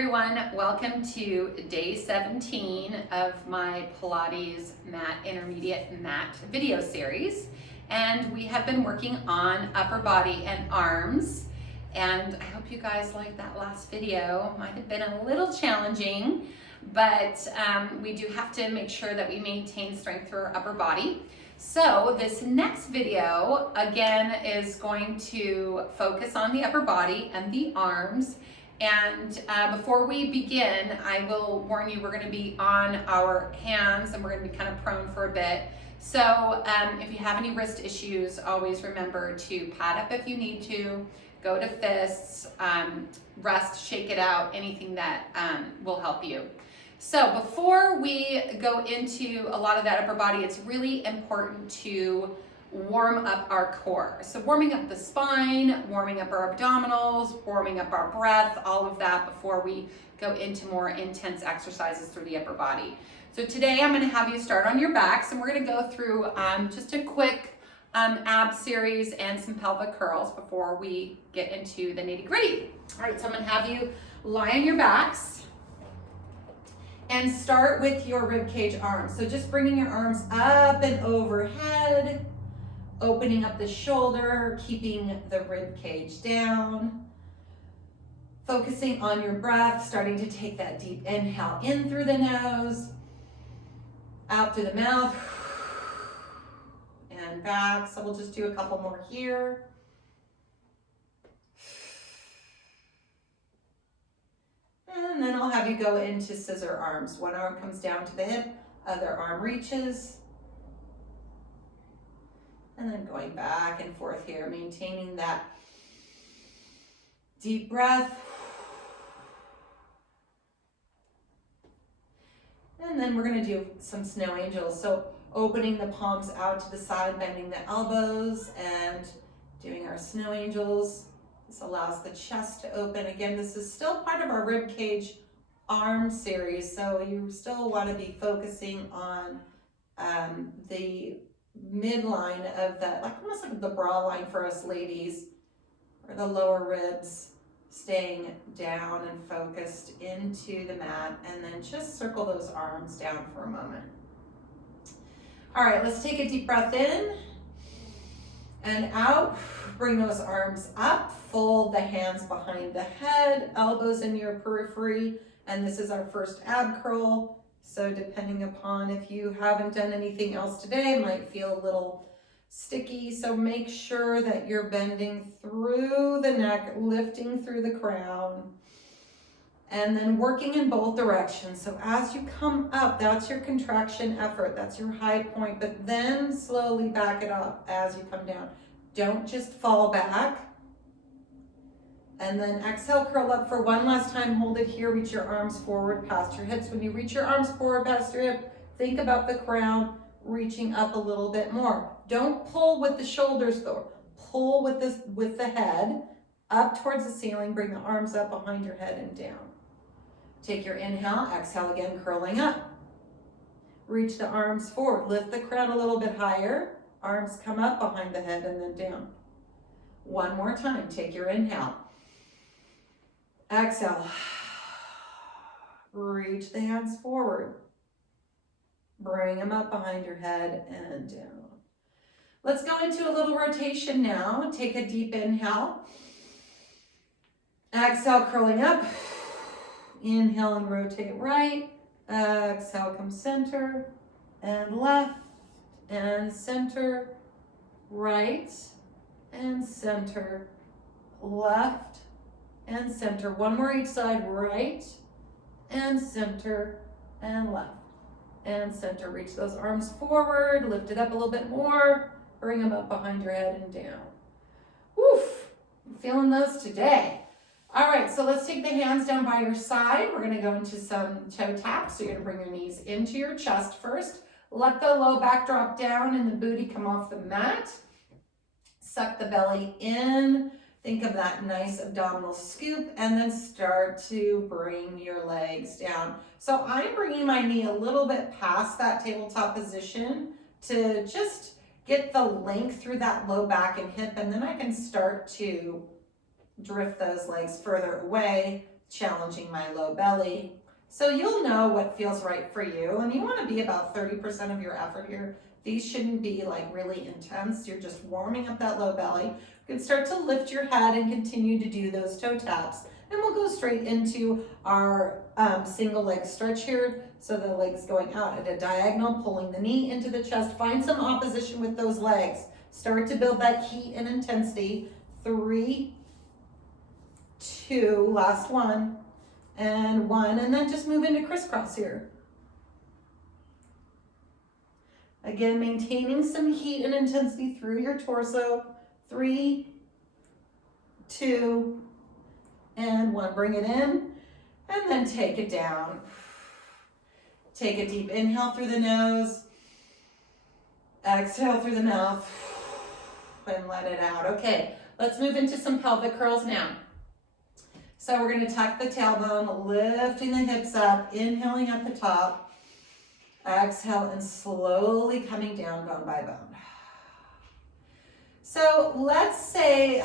everyone, welcome to day 17 of my Pilates mat intermediate mat video series. And we have been working on upper body and arms. And I hope you guys liked that last video. Might have been a little challenging, but we do have to make sure that we maintain strength through our upper body. So this next video, again, is going to focus on the upper body and the arms. And before we begin, I will warn you, we're going to be on our hands and we're going to be kind of prone for a bit. So if you have any wrist issues, always remember to pad up if you need to, go to fists, rest, shake it out, anything that will help you. So before we go into a lot of that upper body, it's really important to warm up our core. So warming up the spine, warming up our abdominals, warming up our breath, all of that before we go into more intense exercises through the upper body. So today I'm going to have you start on your backs, and we're going to go through just a quick ab series and some pelvic curls before we get into the nitty gritty. All right, so I'm going to have you lie on your backs and start with your rib cage arms. So just bringing your arms up and overhead, opening up the shoulder, keeping the rib cage down, focusing on your breath, starting to take that deep inhale in through the nose, out through the mouth, and back. So we'll just do a couple more here. And then I'll have you go into scissor arms. One arm comes down to the hip, other arm reaches. And then going back and forth here, maintaining that deep breath. And then we're going to do some snow angels. So opening the palms out to the side, bending the elbows, and doing our snow angels. This allows the chest to open. Again, this is still part of our rib cage arm series, so you still want to be focusing on the midline of that, like almost like the bra line for us ladies, or the lower ribs, staying down and focused into the mat, and then just circle those arms down for a moment. All right, let's take a deep breath in and out. Bring those arms up, fold the hands behind the head, elbows in your periphery, and this is our first ab curl. So depending upon if you haven't done anything else today, it might feel a little sticky. So make sure that you're bending through the neck, lifting through the crown, and then working in both directions. So as you come up, that's your contraction effort, that's your high point, but then slowly back it up as you come down. Don't just fall back. And then exhale, curl up for one last time. Hold it here. Reach your arms forward past your hips. When you reach your arms forward past your hip, think about the crown reaching up a little bit more. Don't pull with the shoulders though. Pull with the head up towards the ceiling. Bring the arms up behind your head and down. Take your inhale. Exhale again, curling up. Reach the arms forward. Lift the crown a little bit higher. Arms come up behind the head and then down. One more time. Take your inhale. Exhale. Reach the hands forward. Bring them up behind your head and down. Let's go into a little rotation now. Take a deep inhale. Exhale, curling up. Inhale and rotate right. Exhale, come center and left and center, right and center, left and center. One more each side, right and center and left and center. Reach those arms forward, lift it up a little bit more, bring them up behind your head and down. Woof, I'm feeling those today. All right, so let's take the hands down by your side. We're gonna go into some toe taps. So you're gonna bring your knees into your chest first. Let the low back drop down and the booty come off the mat. Suck the belly in. Think of that nice abdominal scoop, and then start to bring your legs down. So I'm bringing my knee a little bit past that tabletop position to just get the length through that low back and hip, and then I can start to drift those legs further away challenging my low belly. So you'll know what feels right for you, and you want to be about 30% of your effort here. These shouldn't be like really intense. You're just warming up that low belly. You can start to lift your head and continue to do those toe taps. And we'll go straight into our single leg stretch here. So the legs going out at a diagonal, pulling the knee into the chest. Find some opposition with those legs. Start to build that heat and intensity. 3, 2, last one, and 1, and then just move into crisscross here. Again, maintaining some heat and intensity through your torso. 3, 2, and 1. Bring it in, and then take it down. Take a deep inhale through the nose. Exhale through the mouth, and let it out. Okay, let's move into some pelvic curls now. So we're going to tuck the tailbone, lifting the hips up, inhaling at the top. Exhale and slowly coming down bone by bone. So let's say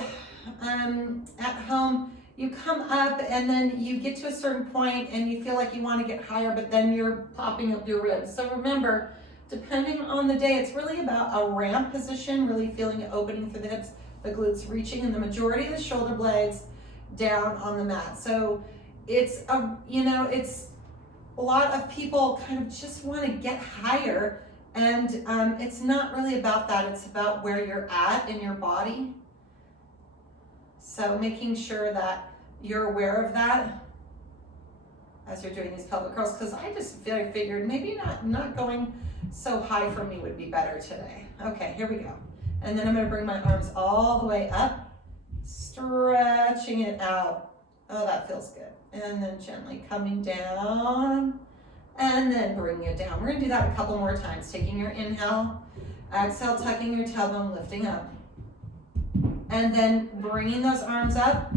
at home you come up and then you get to a certain point and you feel like you want to get higher, but then you're popping up your ribs. So remember, depending on the day, it's really about a ramp position, really feeling it opening through the hips, the glutes reaching, and the majority of the shoulder blades down on the mat. So it's it's a lot of people kind of just want to get higher, and it's not really about that. It's about where you're at in your body. So making sure that you're aware of that as you're doing these pelvic curls, because I just figured maybe not going so high for me would be better today. Okay, here we go. And then I'm going to bring my arms all the way up, stretching it out. Oh, that feels good. And then gently coming down, and then bringing it down. We're going to do that a couple more times. Taking your inhale, exhale, tucking your tailbone, lifting up. And then bringing those arms up,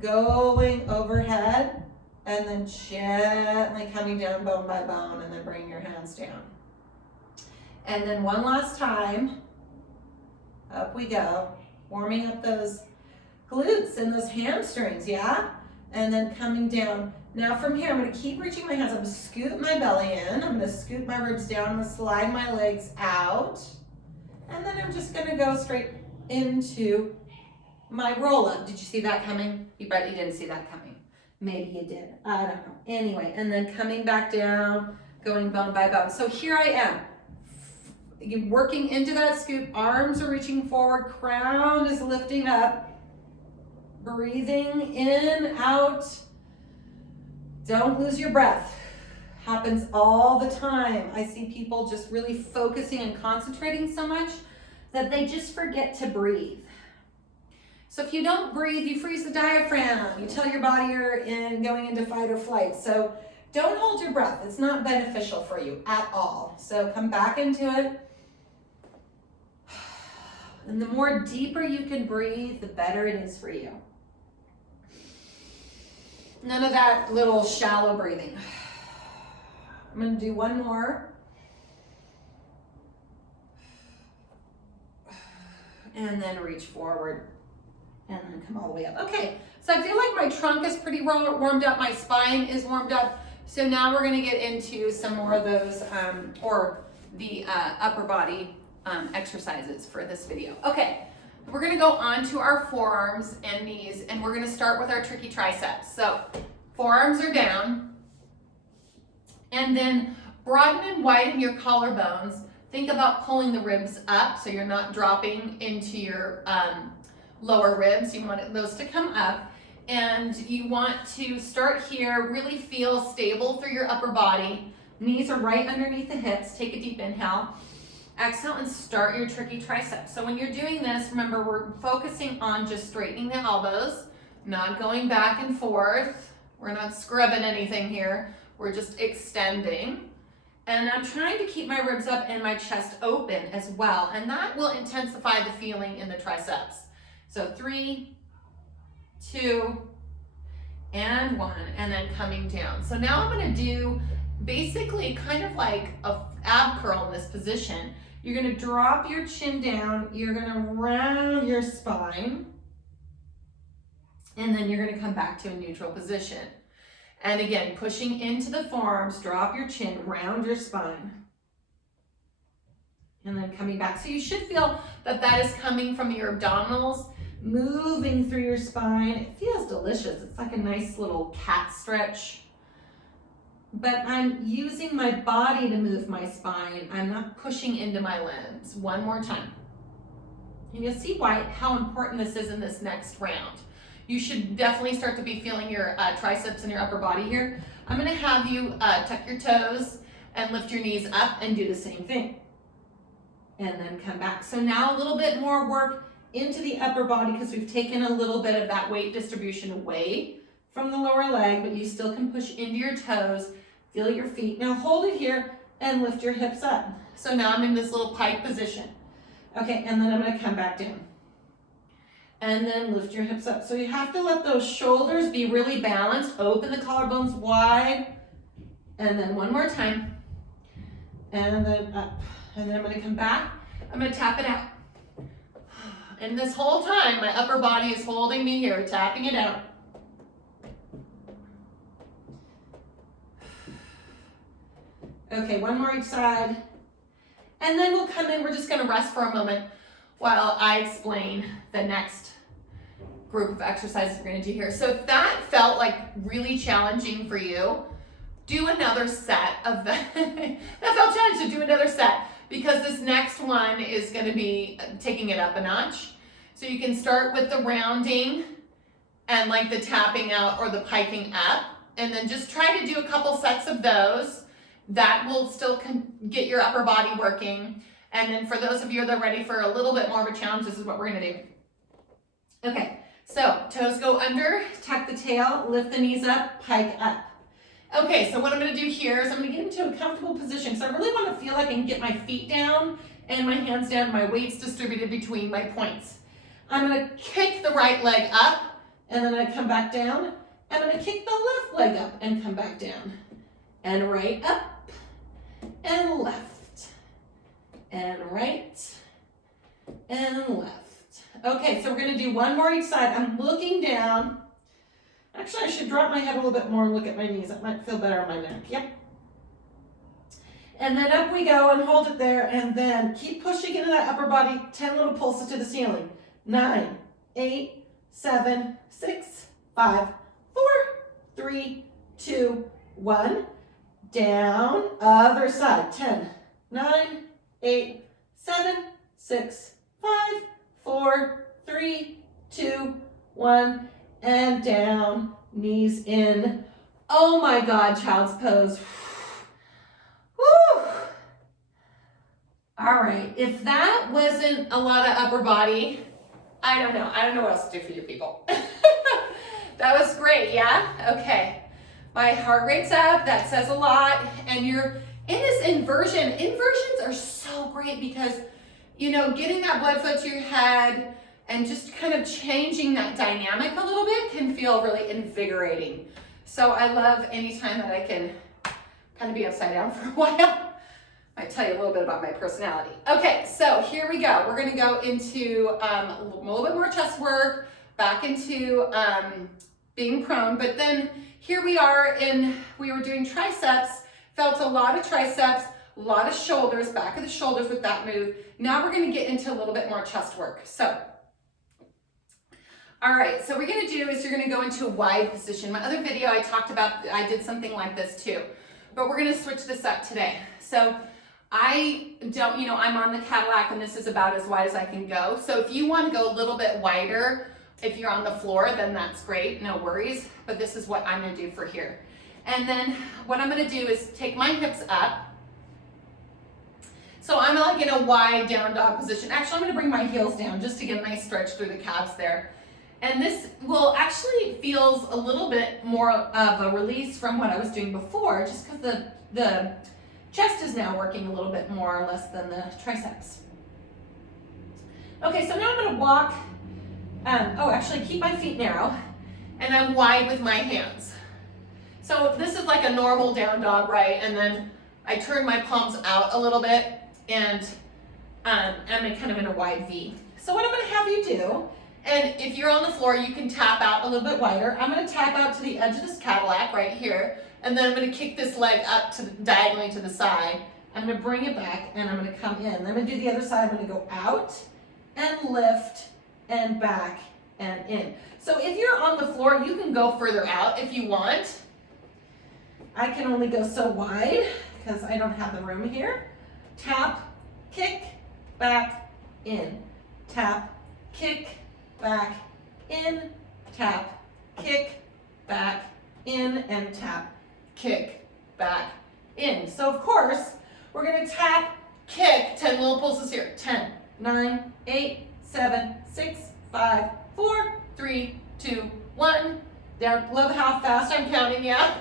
going overhead, and then gently coming down bone by bone, and then bringing your hands down. And then one last time, up we go, warming up those glutes and those hamstrings, yeah? And then coming down. Now from here, I'm gonna keep reaching my hands. I'm gonna scoot my belly in. I'm gonna scoot my ribs down. I'm gonna slide my legs out. And then I'm just gonna go straight into my roll up. Did you see that coming? You bet you didn't see that coming. Maybe you did, I don't know. Anyway, and then coming back down, going bone by bone. So here I am. You're working into that scoop, arms are reaching forward, crown is lifting up. Breathing in, out. Don't lose your breath. Happens all the time. I see people just really focusing and concentrating so much that they just forget to breathe. So if you don't breathe, you freeze the diaphragm. You tell your body you're going into fight or flight. So don't hold your breath. It's not beneficial for you at all. So come back into it. And the more deeper you can breathe, the better it is for you. None of that little shallow breathing. I'm going to do one more. And then reach forward. And then come all the way up. Okay, so I feel like my trunk is pretty warmed up. My spine is warmed up. So now we're going to get into some more of those, upper body exercises for this video. Okay, we're going to go on to our forearms and knees, and we're going to start with our tricky triceps. So forearms are down, and then broaden and widen your collarbones. Think about pulling the ribs up so you're not dropping into your lower ribs. You want those to come up, and you want to start here, really feel stable through your upper body. Knees are right underneath the hips. Take a deep inhale. Exhale and start your tricky triceps. So when you're doing this, remember we're focusing on just straightening the elbows, not going back and forth. We're not scrubbing anything here. We're just extending. And I'm trying to keep my ribs up and my chest open as well. And that will intensify the feeling in the triceps. So 3, 2, and 1, and then coming down. So now I'm gonna do basically kind of like a ab curl in this position. You're gonna drop your chin down, you're gonna round your spine, and then you're gonna come back to a neutral position. And again, pushing into the forearms, drop your chin, round your spine. And then coming back. So you should feel that that is coming from your abdominals, moving through your spine. It feels delicious. It's like a nice little cat stretch. But I'm using my body to move my spine. I'm not pushing into my limbs. One more time. And you'll see how important this is in this next round. You should definitely start to be feeling your triceps and your upper body here. I'm gonna have you tuck your toes and lift your knees up and do the same thing. And then come back. So now a little bit more work into the upper body because we've taken a little bit of that weight distribution away from the lower leg, but you still can push into your toes, feel your feet. Now hold it here and lift your hips up. So now I'm in this little pike position. Okay, and then I'm gonna come back down. And then lift your hips up. So you have to let those shoulders be really balanced. Open the collarbones wide. And then one more time. And then up. And then I'm gonna come back. I'm gonna tap it out. And this whole time, my upper body is holding me here, tapping it out. Okay, one more each side. And then we'll come in, we're just gonna rest for a moment while I explain the next group of exercises we're gonna do here. So if that felt like really challenging for you, do another set of that. That felt challenging, so do another set because this next one is gonna be taking it up a notch. So you can start with the rounding and like the tapping out or the piking up, and then just try to do a couple sets of those. That will still get your upper body working. And then for those of you that are ready for a little bit more of a challenge, this is what we're gonna do. Okay, so toes go under, tuck the tail, lift the knees up, pike up. Okay, so what I'm gonna do here is I'm gonna get into a comfortable position. So I really wanna feel like I can get my feet down and my hands down, my weight's distributed between my points. I'm gonna kick the right leg up, and then I come back down. I'm gonna kick the left leg up and come back down. And right up, and left, and right, and left. Okay, so we're gonna do one more each side. I'm looking down. Actually, I should drop my head a little bit more and look at my knees. That might feel better on my neck, yep. And then up we go and hold it there, and then keep pushing into that upper body, 10 little pulses to the ceiling. 9, 8, 7, 6, 5, 4, 3, 2, 1. Down, other side, 10, 9, 8, 7, 6, 5, 4, 3, 2, 1, and down, knees in. Oh my God, child's pose. Woo! All right, if that wasn't a lot of upper body, I don't know what else to do for you people. That was great, yeah? Okay. My heart rate's up, that says a lot, and you're in this inversion. Inversions are so great because, you know, getting that blood flow to your head and just kind of changing that dynamic a little bit can feel really invigorating. So I love anytime that I can kind of be upside down for a while. Might tell you a little bit about my personality. Okay, so here we go. We're gonna go into a little bit more chest work, back into being prone, but then here we are we were doing triceps, felt a lot of triceps, a lot of shoulders, back of the shoulders with that move. Now we're gonna get into a little bit more chest work. So, all right, so what we're gonna do is you're gonna go into a wide position. My other video I talked about, I did something like this too, but we're gonna switch this up today. So I don't, you know, I'm on the Cadillac and this is about as wide as I can go. So if you wanna go a little bit wider, if you're on the floor, then that's great, no worries. But this is what I'm gonna do for here. And then what I'm gonna do is take my hips up. So I'm like in a wide down dog position. Actually, I'm gonna bring my heels down just to get a nice stretch through the calves there. And this will actually feels a little bit more of a release from what I was doing before, just because the chest is now working a little bit more or less than the triceps. Okay, so now I'm gonna walk. Actually keep my feet narrow, and I'm wide with my hands. So this is like a normal down dog, right? And then I turn my palms out a little bit, and I'm kind of in a wide V. So what I'm gonna have you do And if you're on the floor, you can tap out a little bit wider. I'm gonna tap out to the edge of this Cadillac right here, and then I'm gonna kick this leg up to diagonally to the side. I'm gonna bring it back, and I'm gonna come in. I'm gonna do the other side. I'm gonna go out and lift and back and in. So if you're on the floor, you can go further out if you want. I can only go so wide because I don't have the room here. Tap, kick, back, in. Tap, kick, back, in. Tap, kick, back, in, and tap, kick, back, in. So of course, we're gonna tap, kick, 10 little pulses here. 10, 9, 8, 7, 6, 5, 4, 3, 2, 1. Down, love how fast I'm counting, yeah?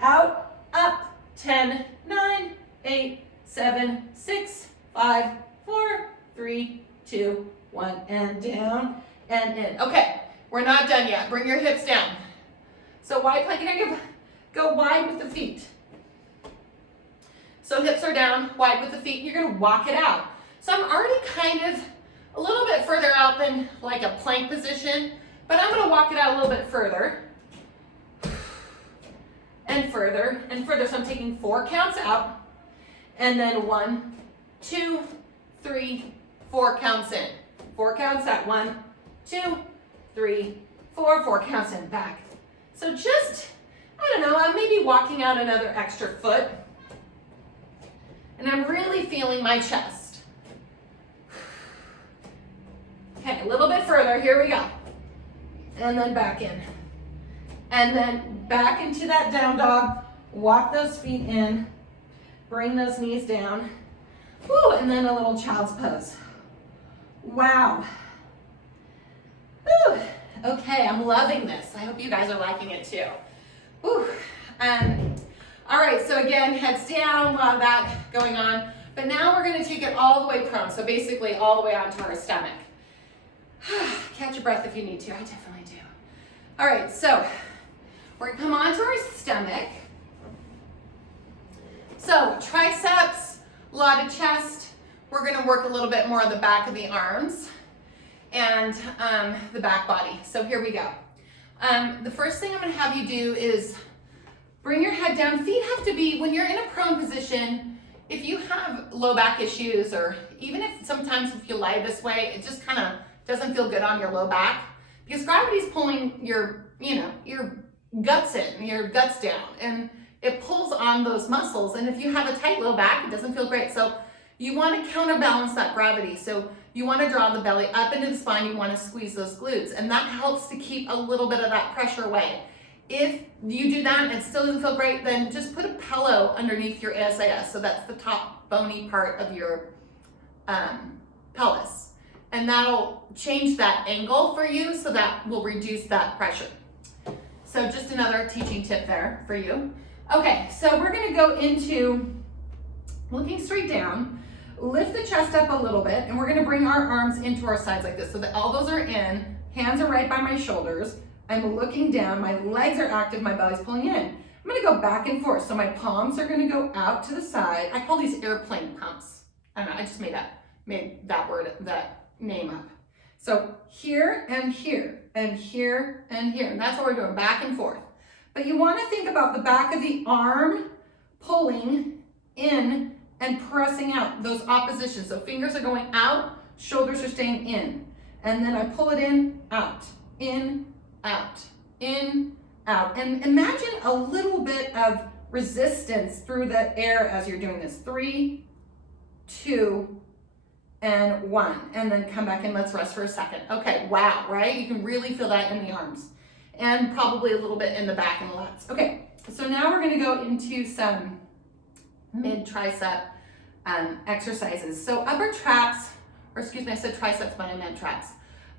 Out, up, 10, 9, 8, 7, 6, 5, 4, 3, 2, 1, and down and in. Okay, we're not done yet. Bring your hips down. So wide plank, you're gonna go wide with the feet. So hips are down, wide with the feet, you're gonna walk it out. So I'm already kind of a little bit further out than like a plank position, but I'm gonna walk it out a little bit further. And further and further. So I'm taking 4 counts out, and then 1, 2, 3, 4 counts in. 4 counts out. 1, 2, 3, 4. 4 counts in. Back. So just, I don't know, I'm maybe walking out another extra foot, and I'm really feeling my chest. Okay, a little bit further. Here we go. And then back in. And then back into that down dog. Walk those feet in. Bring those knees down. Woo, and then a little child's pose. Wow. Woo. Okay, I'm loving this. I hope you guys are liking it too. Woo. All right, so again, heads down, a lot of that going on. But now we're gonna take it all the way prone. So basically all the way onto our stomach. Catch your breath if you need to. I definitely do. All right, so we're gonna come onto our stomach. So triceps, a lot of chest. We're gonna work a little bit more on the back of the arms and the back body. So here we go. The first thing I'm gonna have you do is bring your head down. Feet have to be, when you're in a prone position, if you have low back issues, or even if sometimes if you lie this way, it just kind of doesn't feel good on your low back, because gravity's pulling your, your guts in, your guts down, and it pulls on those muscles. And if you have a tight low back, it doesn't feel great. So you want to counterbalance that gravity. So you want to draw the belly up into the spine. You want to squeeze those glutes, and that helps to keep a little bit of that pressure away. If you do that and it still doesn't feel great, then just put a pillow underneath your ASIS. So that's the top bony part of your pelvis. And that'll change that angle for you, so that will reduce that pressure. So just another teaching tip there for you. Okay, so we're gonna go into looking straight down, lift the chest up a little bit, and we're gonna bring our arms into our sides like this. So the elbows are in, hands are right by my shoulders. I'm looking down, my legs are active, my belly's pulling in. I'm gonna go back and forth. So my palms are gonna go out to the side. I call these airplane pumps. I don't know, I just made that word, that name up. So here and here and here and here. And that's what we're doing, back and forth. But you want to think about the back of the arm pulling in and pressing out, those oppositions. So fingers are going out, shoulders are staying in. And then I pull it in, out, in, out, in, out. And imagine a little bit of resistance through the air as you're doing this. 3, 2, and 1, and then come back and let's rest for a second. Okay, wow, right? You can really feel that in the arms, and probably a little bit in the back and the lats. Okay, so now we're gonna go into some mid-tricep exercises. So upper traps, or excuse me, I said triceps, but I meant traps.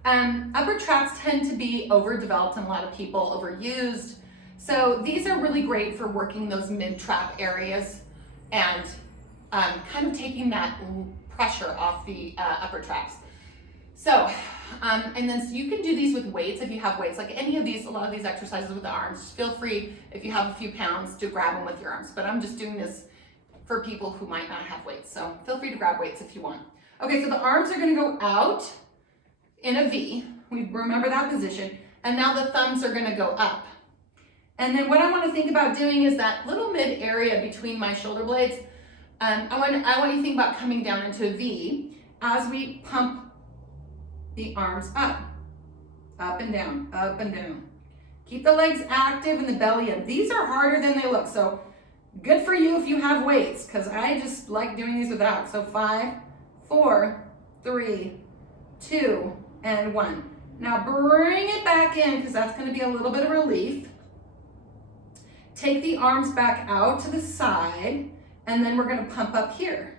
Upper traps tend to be overdeveloped and a lot of people overused. So these are really great for working those mid-trap areas and kind of taking that pressure off the upper traps. So, and then you can do these with weights if you have weights, like any of these, a lot of these exercises with the arms. Just feel free, if you have a few pounds, to grab them with your arms. But I'm just doing this for people who might not have weights. So feel free to grab weights if you want. Okay, so the arms are gonna go out in a V. We remember that position. And now the thumbs are gonna go up. And then what I wanna think about doing is that little mid area between my shoulder blades. I want you to think about coming down into a V as we pump the arms up and down, up and down. Keep the legs active and the belly in. These are harder than they look, so good for you if you have weights, because I just like doing these without. So 5, 4, 3, 2, and 1. Now bring it back in, because that's going to be a little bit of relief. Take the arms back out to the side, and then we're going to pump up here.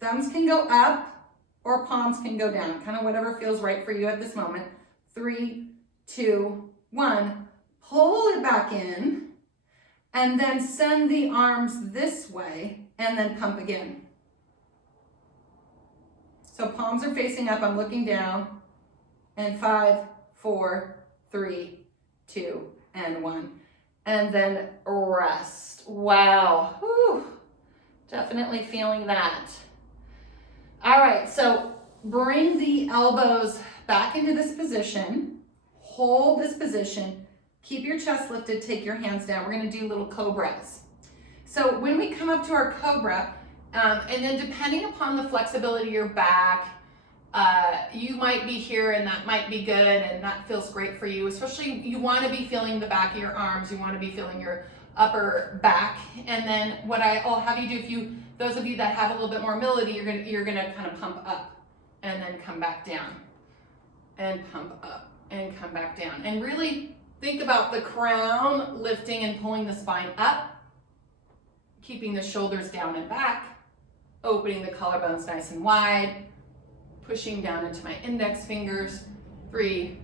Thumbs can go up or palms can go down, kind of whatever feels right for you at this moment. 3, 2, 1. Pull it back in, and then send the arms this way, and then pump again. So palms are facing up, I'm looking down, and 5, 4, 3, 2, and 1. And then rest. Wow, whew. Definitely feeling that. All right, so bring the elbows back into this position. Hold this position. Keep your chest lifted, take your hands down. We're gonna do little cobras. So when we come up to our cobra, and then depending upon the flexibility of your back, you might be here and that might be good and that feels great for you. Especially you wanna be feeling the back of your arms, you wanna be feeling your upper back. And then what I'll have you do, those of you that have a little bit more mobility, you're gonna kind of pump up and then come back down and pump up and come back down. And really think about the crown lifting and pulling the spine up, keeping the shoulders down and back, opening the collarbones nice and wide, pushing down into my index fingers. 3,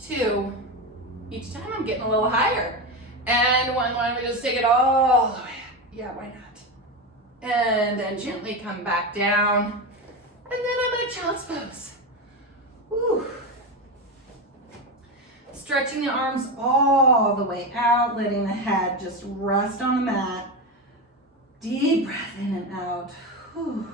2, each time I'm getting a little higher. And 1, why don't we just take it all the way up? Yeah, why not? And then gently come back down. And then I'm in a child's pose. Woo. Stretching the arms all the way out, letting the head just rest on the mat. Deep breath in and out. Whew.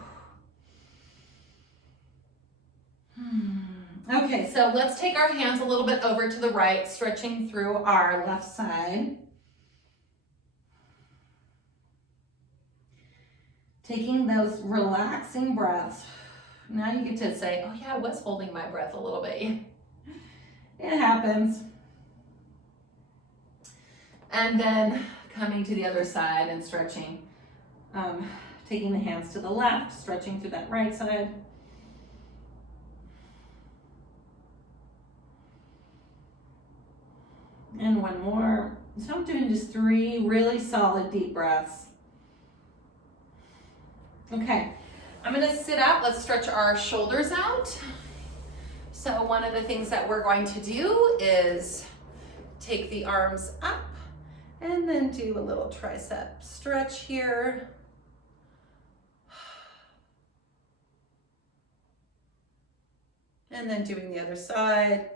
Okay, so let's take our hands a little bit over to the right, stretching through our left side. Taking those relaxing breaths. Now you get to say, oh yeah, I was holding my breath a little bit. It happens. And then coming to the other side and stretching. Taking the hands to the left, stretching to that right side. And 1 more. So I'm doing just 3 really solid deep breaths. Okay, I'm gonna sit up. Let's stretch our shoulders out. So one of the things that we're going to do is take the arms up and then do a little tricep stretch here. And then doing the other side.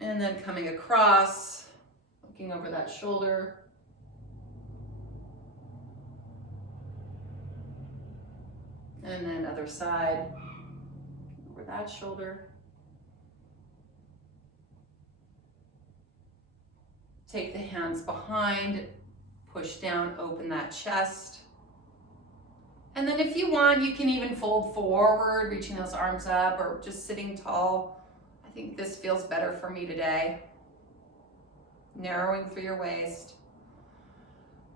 And then coming across, looking over that shoulder. And then other side, over that shoulder. Take the hands behind, push down, open that chest. And then if you want, you can even fold forward, reaching those arms up, or just sitting tall. I think this feels better for me today. Narrowing through your waist.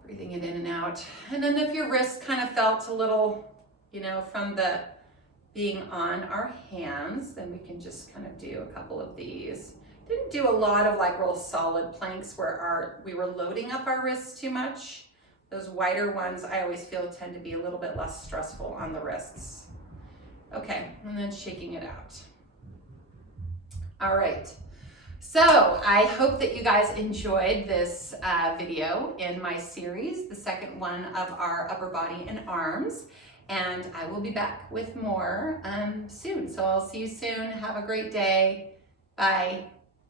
Breathing it in and out. And then if your wrist kind of felt a little, from the being on our hands, then we can just kind of do a couple of these. Didn't do a lot of like real solid planks where we were loading up our wrists too much. Those wider ones I always feel tend to be a little bit less stressful on the wrists. Okay, and then shaking it out. All right, so I hope that you guys enjoyed this video in my series, the second one of our upper body and arms, and I will be back with more soon. So I'll see you soon. Have a great day. Bye.